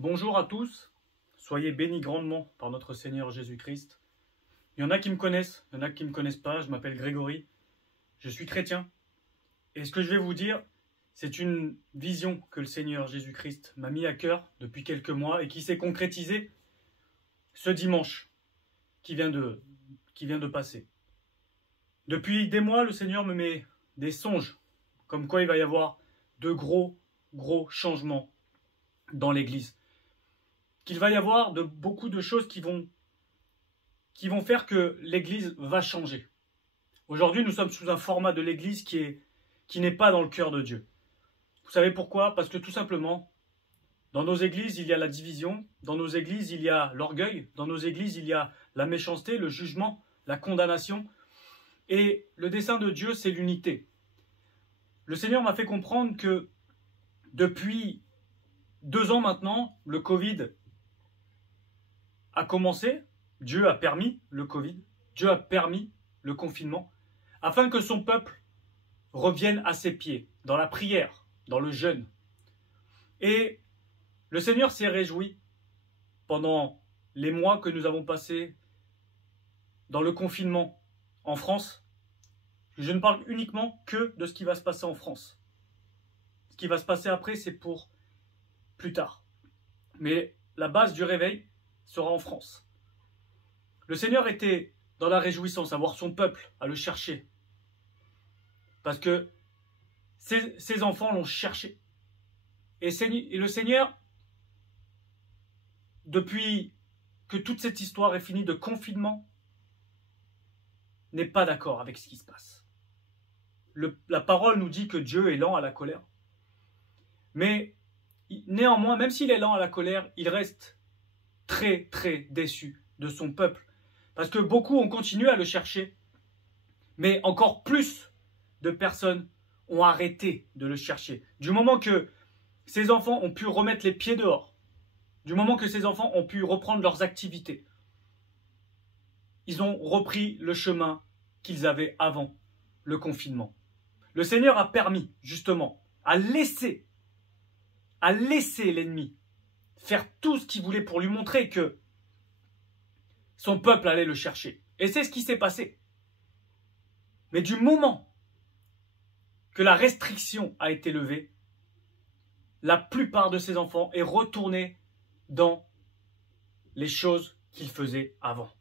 Bonjour à tous, soyez bénis grandement par notre Seigneur Jésus-Christ. Il y en a qui me connaissent, il y en a qui ne me connaissent pas, je m'appelle Grégory, je suis chrétien. Et ce que je vais vous dire, c'est une vision que le Seigneur Jésus-Christ m'a mis à cœur depuis quelques mois et qui s'est concrétisée ce dimanche qui vient de passer. Depuis des mois, le Seigneur me met des songes, comme quoi il va y avoir de gros changements dans l'Église. Qu'il va y avoir beaucoup de choses qui vont faire que l'Église va changer. Aujourd'hui, nous sommes sous un format de l'Église qui n'est pas dans le cœur de Dieu. Vous savez pourquoi? Parce que tout simplement, dans nos églises, il y a la division, dans nos églises, il y a l'orgueil, dans nos églises, il y a la méchanceté, le jugement, la condamnation. Et le dessein de Dieu, c'est l'unité. Le Seigneur m'a fait comprendre que depuis 2 ans maintenant, le Covid a commencé, Dieu a permis le Covid, Dieu a permis le confinement, afin que son peuple revienne à ses pieds, dans la prière, dans le jeûne. Et le Seigneur s'est réjoui pendant les mois que nous avons passés dans le confinement en France. Je ne parle uniquement que de ce qui va se passer en France. Ce qui va se passer après, c'est pour plus tard. Mais la base du réveil sera en France. Le Seigneur était dans la réjouissance à voir son peuple, à le chercher. Parce que ses enfants l'ont cherché. Et le Seigneur, depuis que toute cette histoire est finie de confinement, n'est pas d'accord avec ce qui se passe. La parole nous dit que Dieu est lent à la colère. Mais néanmoins, même s'il est lent à la colère, il reste très déçu de son peuple. Parce que beaucoup ont continué à le chercher. Mais encore plus de personnes ont arrêté de le chercher. Du moment que ces enfants ont pu remettre les pieds dehors, du moment que ces enfants ont pu reprendre leurs activités, ils ont repris le chemin qu'ils avaient avant le confinement. Le Seigneur a permis, justement, à laisser l'ennemi faire tout ce qu'il voulait pour lui montrer que son peuple allait le chercher. Et c'est ce qui s'est passé. Mais du moment que la restriction a été levée, la plupart de ces enfants est retourné dans les choses qu'ils faisaient avant.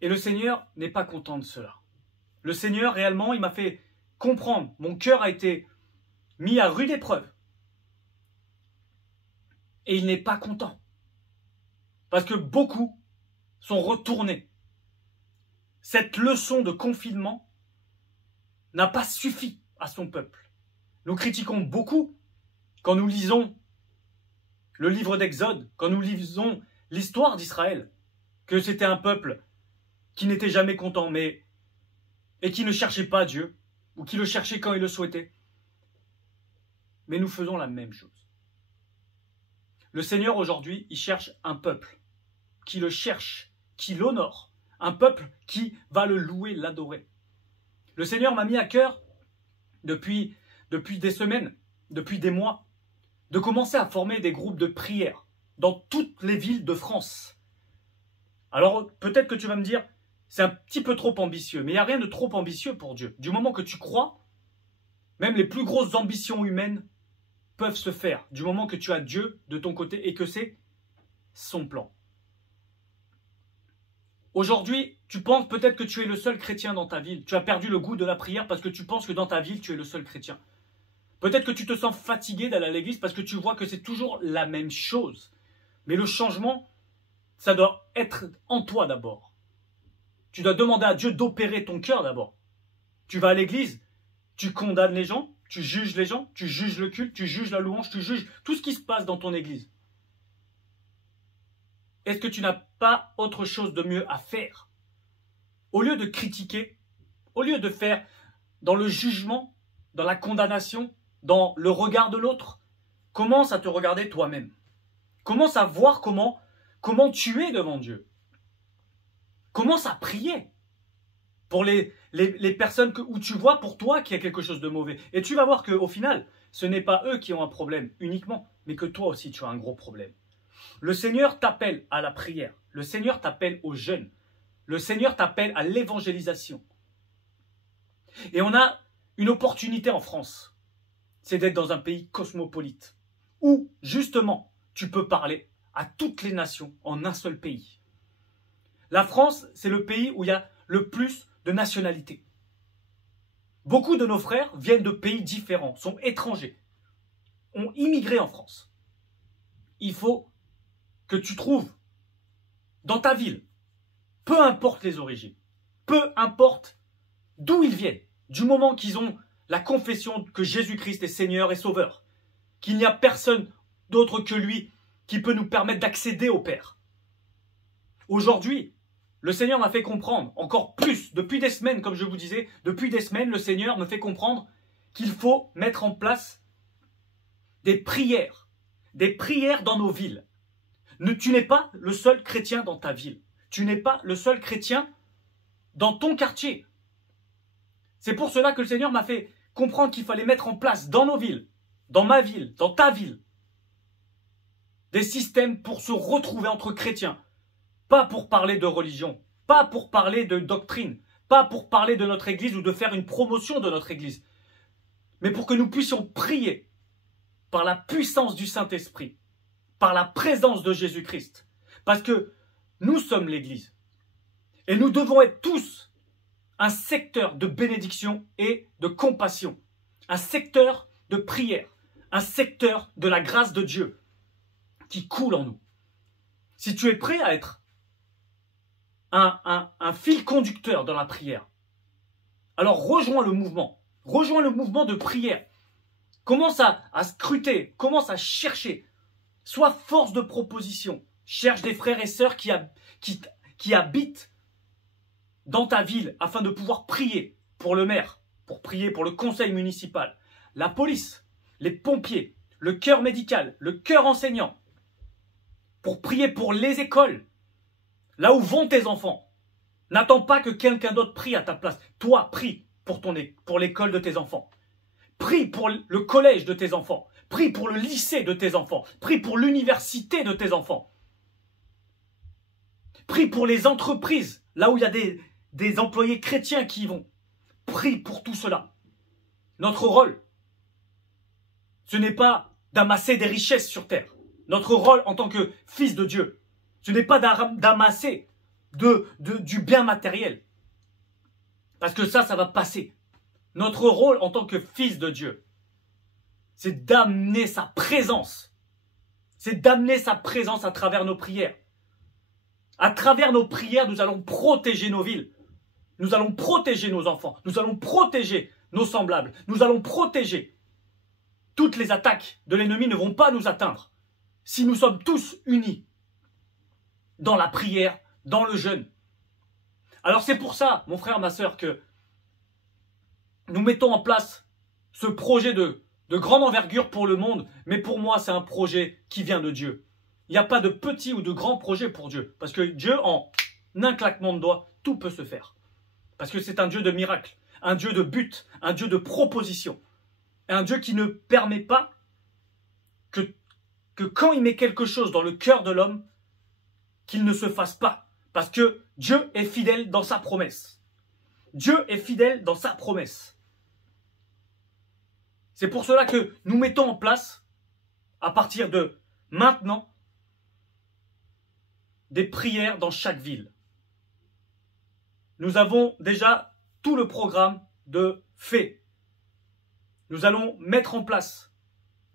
Et le Seigneur n'est pas content de cela. Le Seigneur, réellement, il m'a fait comprendre. Mon cœur a été mis à rude épreuve. Et il n'est pas content. Parce que beaucoup sont retournés. Cette leçon de confinement n'a pas suffi à son peuple. Nous critiquons beaucoup quand nous lisons le livre d'Exode, quand nous lisons l'histoire d'Israël, que c'était un peuple qui n'était jamais content, et qui ne cherchait pas Dieu, ou qui le cherchait quand il le souhaitait. Mais nous faisons la même chose. Le Seigneur, aujourd'hui, il cherche un peuple qui le cherche, qui l'honore, un peuple qui va le louer, l'adorer. Le Seigneur m'a mis à cœur, depuis des semaines, depuis des mois, de commencer à former des groupes de prière dans toutes les villes de France. Alors, peut-être que tu vas me dire, c'est un petit peu trop ambitieux, mais il n'y a rien de trop ambitieux pour Dieu. Du moment que tu crois, même les plus grosses ambitions humaines peuvent se faire, du moment que tu as Dieu de ton côté et que c'est son plan. Aujourd'hui, tu penses peut-être que tu es le seul chrétien dans ta ville. Tu as perdu le goût de la prière parce que tu penses que dans ta ville, tu es le seul chrétien. Peut-être que tu te sens fatigué d'aller à l'église parce que tu vois que c'est toujours la même chose. Mais le changement, ça doit être en toi d'abord. Tu dois demander à Dieu d'opérer ton cœur d'abord. Tu vas à l'église, tu condamnes les gens, tu juges les gens, tu juges le culte, tu juges la louange, tu juges tout ce qui se passe dans ton église. Est-ce que tu n'as pas autre chose de mieux à faire? Au lieu de critiquer, au lieu de faire dans le jugement, dans la condamnation, dans le regard de l'autre, commence à te regarder toi-même. Commence à voir comment tu es devant Dieu. Commence à prier pour les personnes où tu vois pour toi qu'il y a quelque chose de mauvais. Et tu vas voir qu'au final, ce n'est pas eux qui ont un problème uniquement. mais que toi aussi tu as un gros problème. Le Seigneur t'appelle à la prière. Le Seigneur t'appelle au jeûne. Le Seigneur t'appelle à l'évangélisation. Et on a une opportunité en France. C'est d'être dans un pays cosmopolite. Où, justement, tu peux parler à toutes les nations en un seul pays. La France, c'est le pays où il y a le plus de nationalités. Beaucoup de nos frères viennent de pays différents, sont étrangers, ont immigré en France. Il faut que tu trouves dans ta ville, peu importe les origines, peu importe d'où ils viennent, du moment qu'ils ont la confession que Jésus-Christ est Seigneur et Sauveur, qu'il n'y a personne d'autre que lui qui peut nous permettre d'accéder au Père. Aujourd'hui, le Seigneur m'a fait comprendre encore plus, depuis des semaines, comme je vous disais, depuis des semaines, le Seigneur me fait comprendre qu'il faut mettre en place des prières dans nos villes. Tu n'es pas le seul chrétien dans ta ville. Tu n'es pas le seul chrétien dans ton quartier. C'est pour cela que le Seigneur m'a fait comprendre qu'il fallait mettre en place dans nos villes, dans ma ville, dans ta ville, des systèmes pour se retrouver entre chrétiens. Pas pour parler de religion, pas pour parler de doctrine, pas pour parler de notre église ou de faire une promotion de notre église, mais pour que nous puissions prier par la puissance du Saint-Esprit, par la présence de Jésus-Christ. Parce que nous sommes l'église. Et nous devons être tous un secteur de bénédiction et de compassion, un secteur de prière, un secteur de la grâce de Dieu qui coule en nous. Si tu es prêt à être un fil conducteur dans la prière, alors rejoins le mouvement de prière. Commence à scruter, commence à chercher, sois force de proposition, cherche des frères et sœurs qui habitent dans ta ville afin de pouvoir prier pour le maire, pour prier pour le conseil municipal, la police, les pompiers, le cœur médical, le cœur enseignant, pour prier pour les écoles, là où vont tes enfants. N'attends pas que quelqu'un d'autre prie à ta place. Toi, prie pour l'école de tes enfants. Prie pour le collège de tes enfants. Prie pour le lycée de tes enfants. Prie pour l'université de tes enfants. Prie pour les entreprises, là où il y a des employés chrétiens qui y vont. Prie pour tout cela. Notre rôle, ce n'est pas d'amasser des richesses sur terre. Notre rôle en tant que fils de Dieu, ce n'est pas d'amasser du bien matériel. Parce que ça va passer. Notre rôle en tant que fils de Dieu, c'est d'amener sa présence. C'est d'amener sa présence à travers nos prières. À travers nos prières, nous allons protéger nos villes. Nous allons protéger nos enfants. Nous allons protéger nos semblables. Nous allons protéger. Toutes les attaques de l'ennemi ne vont pas nous atteindre si nous sommes tous unis dans la prière, dans le jeûne. Alors c'est pour ça, mon frère, ma sœur, que nous mettons en place ce projet de grande envergure pour le monde, mais pour moi, c'est un projet qui vient de Dieu. Il n'y a pas de petit ou de grand projet pour Dieu, parce que Dieu, en un claquement de doigts, tout peut se faire. Parce que c'est un Dieu de miracles, un Dieu de but, un Dieu de proposition, un Dieu qui ne permet pas que quand il met quelque chose dans le cœur de l'homme, qu'il ne se fasse pas. Parce que Dieu est fidèle dans sa promesse. Dieu est fidèle dans sa promesse. C'est pour cela que nous mettons en place, à partir de maintenant, des prières dans chaque ville. Nous avons déjà tout le programme de fait. Nous allons mettre en place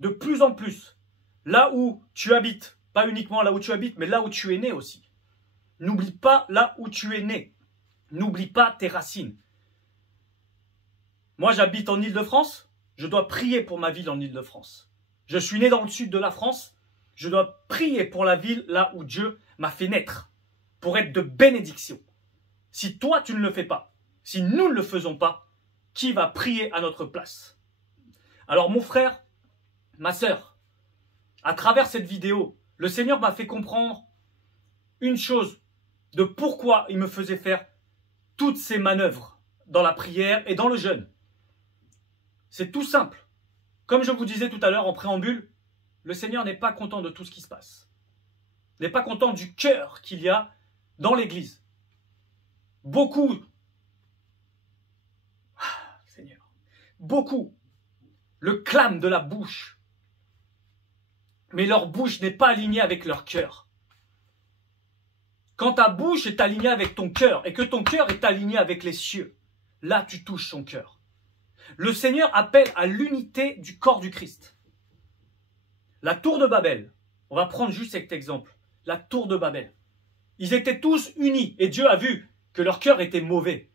de plus en plus, là où tu habites, pas uniquement là où tu habites, mais là où tu es né aussi. N'oublie pas là où tu es né. N'oublie pas tes racines. Moi, j'habite en Île-de-France. Je dois prier pour ma ville en Île-de-France. Je suis né dans le sud de la France. Je dois prier pour la ville là où Dieu m'a fait naître, pour être de bénédiction. Si toi, tu ne le fais pas, si nous ne le faisons pas, qui va prier à notre place? Alors, mon frère, ma sœur, à travers cette vidéo, le Seigneur m'a fait comprendre une chose de pourquoi il me faisait faire toutes ces manœuvres dans la prière et dans le jeûne. C'est tout simple. Comme je vous disais tout à l'heure en préambule, le Seigneur n'est pas content de tout ce qui se passe. N'est pas content du cœur qu'il y a dans l'Église. Beaucoup, Seigneur, beaucoup le clament de la bouche, mais leur bouche n'est pas alignée avec leur cœur. Quand ta bouche est alignée avec ton cœur et que ton cœur est aligné avec les cieux, là tu touches son cœur. Le Seigneur appelle à l'unité du corps du Christ. La tour de Babel, on va prendre juste cet exemple, la tour de Babel. Ils étaient tous unis et Dieu a vu que leur cœur était mauvais.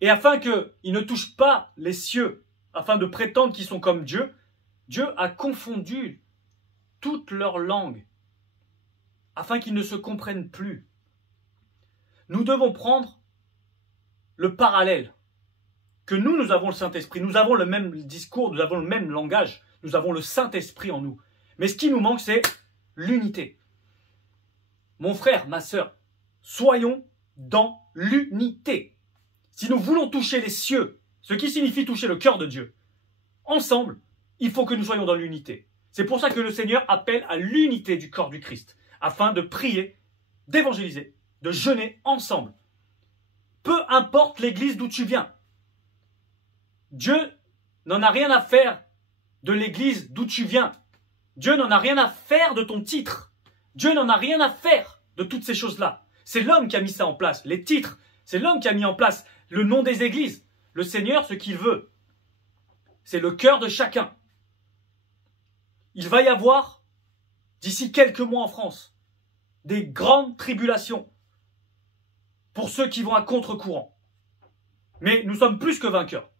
Et afin qu'ils ne touchent pas les cieux, afin de prétendre qu'ils sont comme Dieu, Dieu a confondu toute leur langue, afin qu'ils ne se comprennent plus. Nous devons prendre le parallèle, que nous avons le Saint-Esprit, nous avons le même discours, nous avons le même langage, nous avons le Saint-Esprit en nous. Mais ce qui nous manque, c'est l'unité. Mon frère, ma sœur, soyons dans l'unité. Si nous voulons toucher les cieux, ce qui signifie toucher le cœur de Dieu, ensemble, il faut que nous soyons dans l'unité. C'est pour ça que le Seigneur appelle à l'unité du corps du Christ, afin de prier, d'évangéliser, de jeûner ensemble. Peu importe l'église d'où tu viens. Dieu n'en a rien à faire de l'église d'où tu viens. Dieu n'en a rien à faire de ton titre. Dieu n'en a rien à faire de toutes ces choses-là. C'est l'homme qui a mis ça en place, les titres. C'est l'homme qui a mis en place le nom des églises. Le Seigneur, ce qu'il veut, c'est le cœur de chacun. Il va y avoir, d'ici quelques mois en France, des grandes tribulations pour ceux qui vont à contre-courant. Mais nous sommes plus que vainqueurs.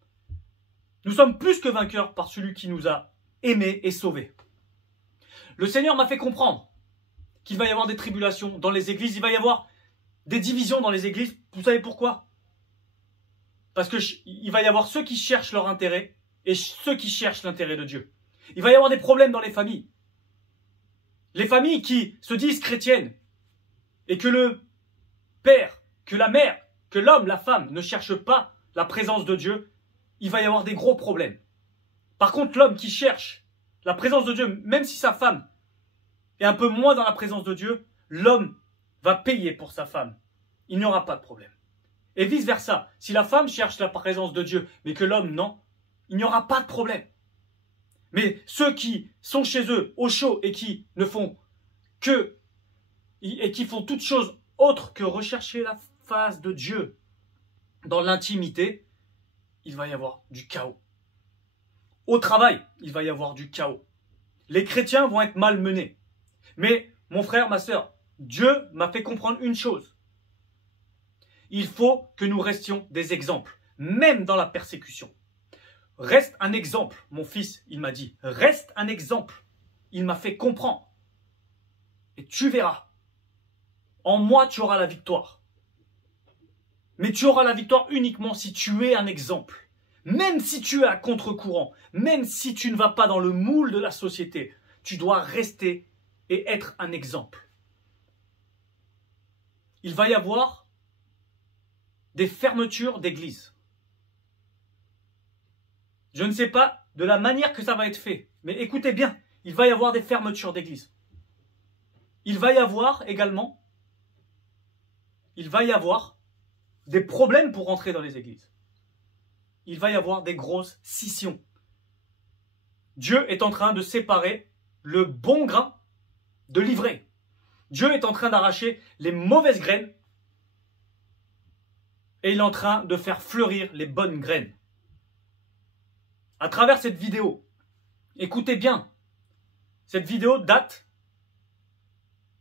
Nous sommes plus que vainqueurs par celui qui nous a aimés et sauvés. Le Seigneur m'a fait comprendre qu'il va y avoir des tribulations dans les églises, il va y avoir des divisions dans les églises. Vous savez pourquoi? Parce qu'il va y avoir ceux qui cherchent leur intérêt et ceux qui cherchent l'intérêt de Dieu. Il va y avoir des problèmes dans les familles. Les familles qui se disent chrétiennes et que le père, que la mère, que l'homme, la femme ne cherchent pas la présence de Dieu, il va y avoir des gros problèmes. Par contre, l'homme qui cherche la présence de Dieu, même si sa femme est un peu moins dans la présence de Dieu, l'homme va payer pour sa femme. Il n'y aura pas de problème. Et vice versa, si la femme cherche la présence de Dieu, mais que l'homme non, il n'y aura pas de problème. Mais ceux qui sont chez eux au chaud et qui ne font que et qui font toute chose autre que rechercher la face de Dieu dans l'intimité, il va y avoir du chaos. Au travail, il va y avoir du chaos. Les chrétiens vont être malmenés. Mais mon frère, ma sœur, Dieu m'a fait comprendre une chose. Il faut que nous restions des exemples, même dans la persécution. Reste un exemple, mon fils, il m'a dit. Reste un exemple. Il m'a fait comprendre. Et tu verras. En moi, tu auras la victoire. Mais tu auras la victoire uniquement si tu es un exemple. Même si tu es à contre-courant, même si tu ne vas pas dans le moule de la société, tu dois rester et être un exemple. Il va y avoir des fermetures d'églises. Je ne sais pas de la manière que ça va être fait, mais écoutez bien, il va y avoir des fermetures d'églises. Il va y avoir également, des problèmes pour rentrer dans les églises. Il va y avoir des grosses scissions. Dieu est en train de séparer le bon grain de l'ivraie. Dieu est en train d'arracher les mauvaises graines et il est en train de faire fleurir les bonnes graines. À travers cette vidéo, écoutez bien, cette vidéo date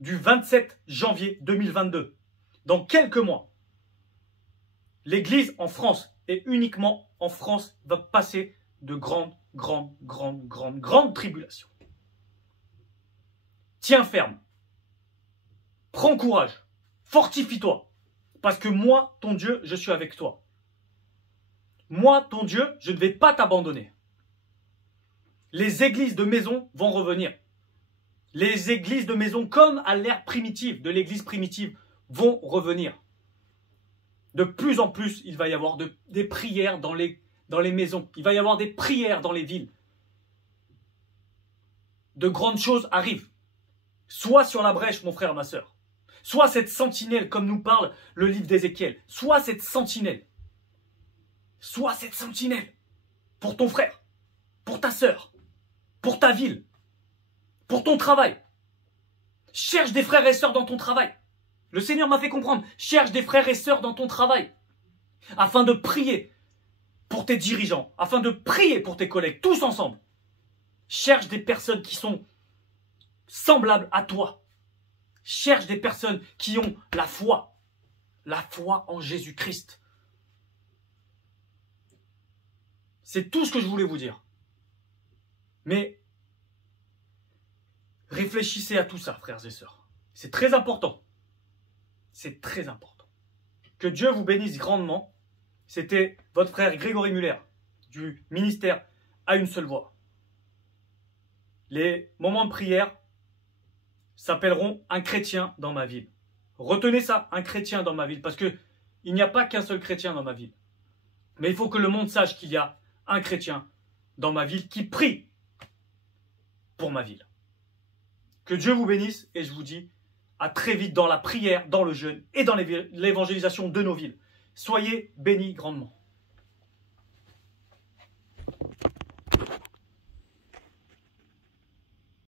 du 27 janvier 2022. Dans quelques mois, l'Église en France, et uniquement en France, va passer de grandes tribulations. Tiens ferme. Prends courage. Fortifie-toi. Parce que moi, ton Dieu, je suis avec toi. Moi, ton Dieu, je ne vais pas t'abandonner. Les églises de maison vont revenir. Les églises de maison, comme à l'ère primitive, de l'église primitive, vont revenir. De plus en plus, il va y avoir des prières dans les maisons. Il va y avoir des prières dans les villes. de grandes choses arrivent. Sois sur la brèche, mon frère, ma sœur. Sois cette sentinelle, comme nous parle le livre d'Ézéchiel. Sois cette sentinelle. Sois cette sentinelle pour ton frère, pour ta sœur, pour ta ville, pour ton travail. Cherche des frères et sœurs dans ton travail. Le Seigneur m'a fait comprendre. Cherche des frères et sœurs dans ton travail afin de prier pour tes dirigeants, afin de prier pour tes collègues, tous ensemble. Cherche des personnes qui sont semblables à toi. Cherche des personnes qui ont la foi en Jésus-Christ. C'est tout ce que je voulais vous dire. Mais réfléchissez à tout ça, frères et sœurs. C'est très important. C'est très important. Que Dieu vous bénisse grandement. C'était votre frère Grégory Muller du ministère à une seule voix. Les moments de prière s'appelleront un chrétien dans ma ville. Retenez ça, un chrétien dans ma ville, parce que il n'y a pas qu'un seul chrétien dans ma ville. Mais il faut que le monde sache qu'il y a un chrétien dans ma ville qui prie pour ma ville. Que Dieu vous bénisse et je vous dis à très vite dans la prière, dans le jeûne et dans l'évangélisation de nos villes. Soyez bénis grandement.